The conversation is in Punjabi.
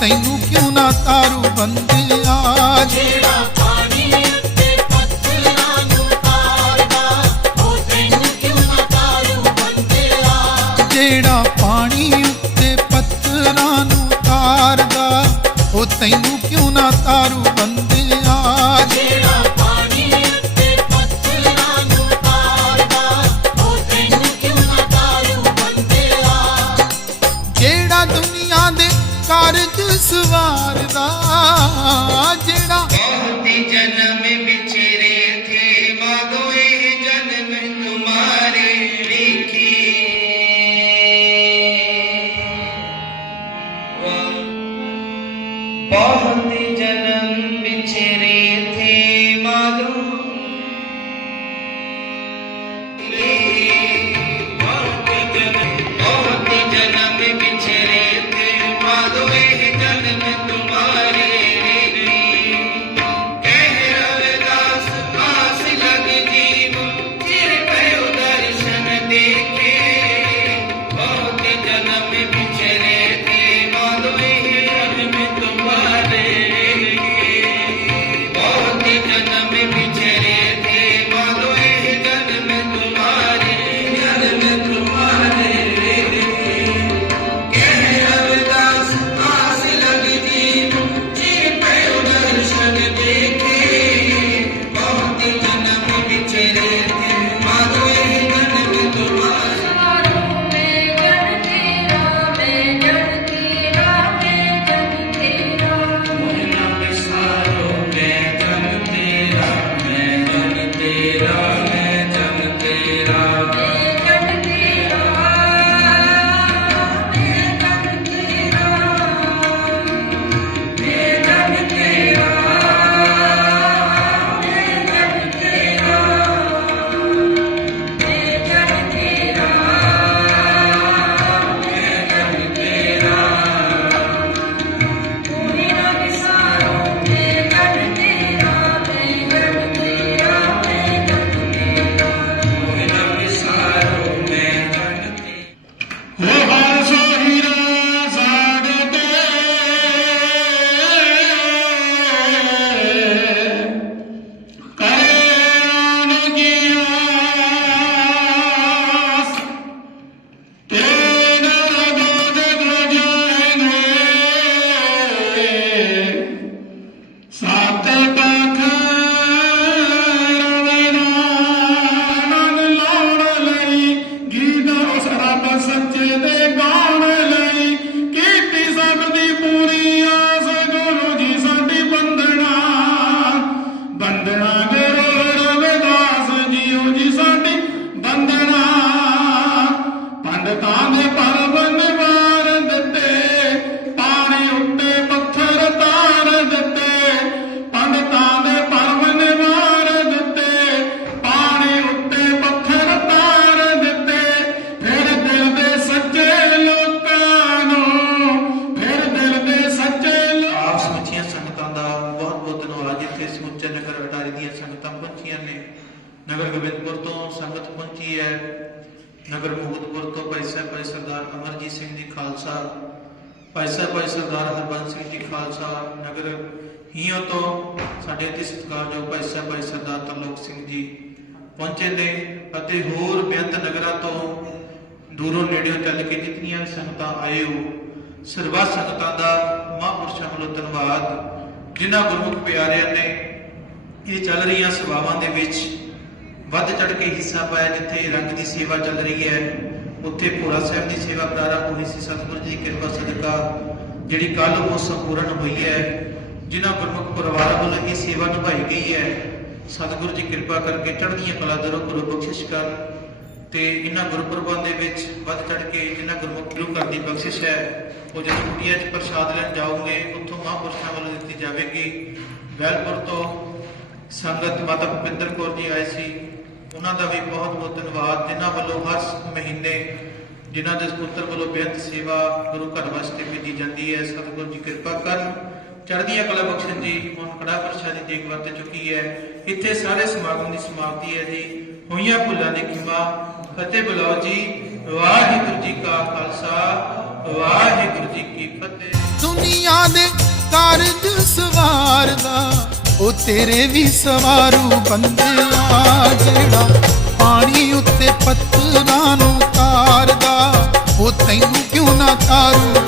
ਤੈਨੂੰ ਕਿਉਂ ਨਾ ਤਾਰੂ ਬੰਦੇ ਜਿਹੜਾ ਜਿਹੜਾ ਪਾਣੀ ਤੇ ਪੱਥਰਾਂ ਨੂੰ ਤਾਰਦਾ ਉਹ ਤੈਨੂੰ ਕਿਉਂ ਨਾ ਤਾਰੂ ਨਗਰ ਗੋਬਿੰਦਪੁਰ ਤੋਂ ਸੰਗਤ ਪਹੁੰਚੀ ਹੈ। ਨਗਰ ਮੁਹੂਦਪੁਰ ਤੋਂ ਭਾਈ ਸਾਹਿਬ, ਭਾਈ ਸਰਦਾਰ ਅਮਰਜੀਤ ਸਿੰਘ ਜੀ ਖਾਲਸਾ, ਭਾਈ ਸਾਹਿਬ, ਭਾਈ ਸਰਦਾਰ ਹਰਬੰਸ ਸਿੰਘ ਜੀ ਖਾਲਸਾ, ਨਗਰ ਹੀਓ ਤੋਂ ਸਾਡੇ ਅਤੀ ਸਤਿਕਾਰਯੋਗ ਭਾਈ ਸਾਹਿਬ, ਭਾਈ ਸਰਦਾਰ ਤਰਲੋਕ ਸਿੰਘ ਜੀ ਪਹੁੰਚੇ ਨੇ ਅਤੇ ਹੋਰ ਬੇਅੰਤ ਨਗਰਾਂ ਤੋਂ ਦੂਰੋਂ ਨੇੜਿਓਂ ਚੱਲ ਕੇ ਜਿਤਨੀਆਂ ਸੰਗਤਾਂ ਆਏ ਹੋ, ਸਰਬੱਤ ਸੰਗਤਾਂ ਦਾ ਮਹਾਂਪੁਰਸ਼ਾਂ ਵੱਲੋਂ ਧੰਨਵਾਦ। ਜਿਨ੍ਹਾਂ ਗੁਰਮੁਖ ਪਿਆਰਿਆਂ ਨੇ ਇਹ ਚੱਲ ਰਹੀਆਂ ਸਭਾਵਾਂ ਦੇ ਵਿੱਚ ਵੱਧ ਚੜ ਕੇ ਹਿੱਸਾ ਪਾਇਆ ਜਿੱਥੇ ਰੰਗ ਦੀ ਸੇਵਾ ਚੱਲ ਰਹੀ ਹੈ। ਉੱਥੇ ਭੋਰਾ ਸਾਹਿਬ ਦੀ ਸੇਵਾ ਪ੍ਰਾਰੰਭ ਹੋਈ ਸੀ ਸਤਿਗੁਰੂ ਜੀ ਦੀ ਕਿਰਪਾ ਸਦਕਾ ਜਿਹੜੀ ਕੱਲ ਉਹ ਸੰਪੂਰਨ ਹੋਈ ਹੈ, ਜਿਨ੍ਹਾਂ ਗੁਰਮੁਖ ਪਰਿਵਾਰਾਂ ਵੱਲੋਂ ਇਹ ਸੇਵਾ ਨਿਭਾਈ ਗਈ ਹੈ, ਸਤਿਗੁਰੂ ਜੀ ਕਿਰਪਾ ਕਰਕੇ ਚੜ੍ਹਦੀਆਂ ਕਲਾ ਦਰੋ ਗੁਰੂ ਬਖਸ਼ਿਸ਼ ਕਰ ਤੇ ਇਹਨਾਂ ਗੁਰਪੁਰਬਾਂ ਦੇ ਵਿੱਚ ਵੱਧ ਚੜ ਕੇ ਜਿਨ੍ਹਾਂ ਗੁਰਮੁਖ ਗੁਰੂ ਘਰ ਦੀ ਬਖਸ਼ਿਸ਼ ਹੈ, ਉਹ ਜਦੋਂ ਕੁਟੀਆ 'ਚ ਪ੍ਰਸ਼ਾਦ ਲੈਣ ਜਾਓਗੇ, ਉੱਥੋਂ ਮਹਾਂਪੁਰਸ਼ਾਂ ਵੱਲੋਂ ਦਿੱਤੀ ਜਾਵੇਗੀ। ਵੈਲਪੁਰ ਤੋਂ ਸੰਗਤ ਮਾਤਾ ਭੁਪਿੰਦਰ ਕੌਰ ਜੀ ਆਏ ਸੀ। ਉਹਨਾਂ ਦਾ ਵੀ ਬਹੁਤ ਬਹੁਤ ਧੰਨਵਾਦ, ਜਿਨ੍ਹਾਂ ਵੱਲੋਂ ਹਰ ਮਹੀਨੇ ਜਿਨ੍ਹਾਂ ਦੇ ਸਪੁੱਤਰ ਵੱਲੋਂ ਬੇਅੰਤ ਸੇਵਾ ਗੁਰੂ ਘਰ ਵਾਸਤੇ ਭੇਜੀ ਜਾਂਦੀ ਹੈ, ਸਤਿਗੁਰੂ ਜੀ ਕਿਰਪਾ ਕਰਨ। ਚੜ੍ਹਦੀਆਂ ਕਲਾ ਬਖਸ਼ਣ ਜੀ, ਹੁਣ ਕੜਾ ਪ੍ਰਸ਼ਾਦੀ ਦੇਗ ਵਰਤ ਚੁੱਕੀ ਹੈ। ਇੱਥੇ ਸਾਰੇ ਸਮਾਗਮ ਦੀ ਸਮਾਪਤੀ ਹੈ ਜੀ। ਹੋਈਆਂ ਭੁੱਲਾਂ ਦੀ ਖਿਮਾ। ਫਤਿਹ ਬੁਲਾਓ ਜੀ। ਵਾਹਿਗੁਰੂ ਜੀ ਕਾ ਖਾਲਸਾ। ਵਾਹਿਗੁਰੂ ਜੀ ਕੀ ਫਤਿਹ। ਦੁਨੀਆ ਦੇ ਕਾਰਜ ਸਵਾਰਦਾ ਉਹ ਤੇਰੇ ਵੀ ਸਵਾਰੂ ਬੰਦਿਆ ਜਿਹੜਾ ਪਾਣੀ ਉੱਤੇ ਪੱਥਰਾਂ ਨੂੰ ਤਾਰਦਾ, ਉਹ ਤੈਨੂੰ ਕਿਉਂ ਨਾ ਤਾਰੂ?